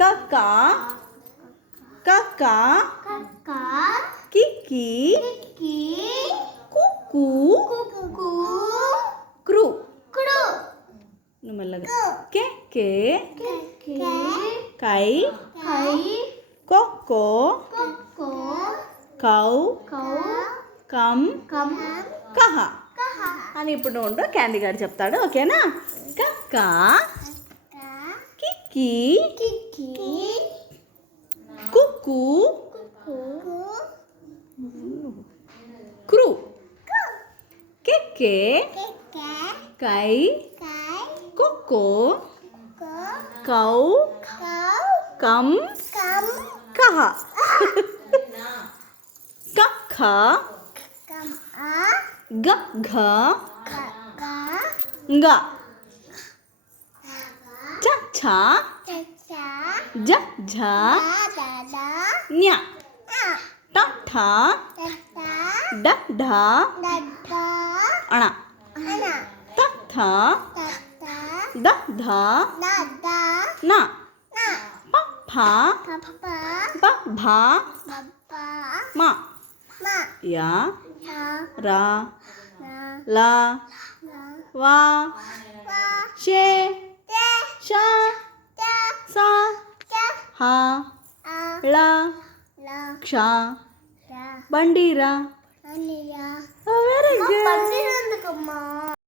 కక్క కక్క కిక్కి కుక్కు క్రూ మెల్లగా కే కే కై కొక్కో కౌ కమ్ కహ అని ఇప్పుడు ఉండు క్యాండీ గారు చెప్తాడు. ఓకేనా? కక్క కిక్కి కుక్కు క్రూ కెక్కే కై కొక్కో కౌ కమ్ కహ కఖ గఘ గ చ జ ఝ ఞ ట ఠ డ ఢ అణ త థ ద ధ న ప ఫ బ భ మ య ర ల వ షే ష స హ ళ క్ష బండిరా. Very good.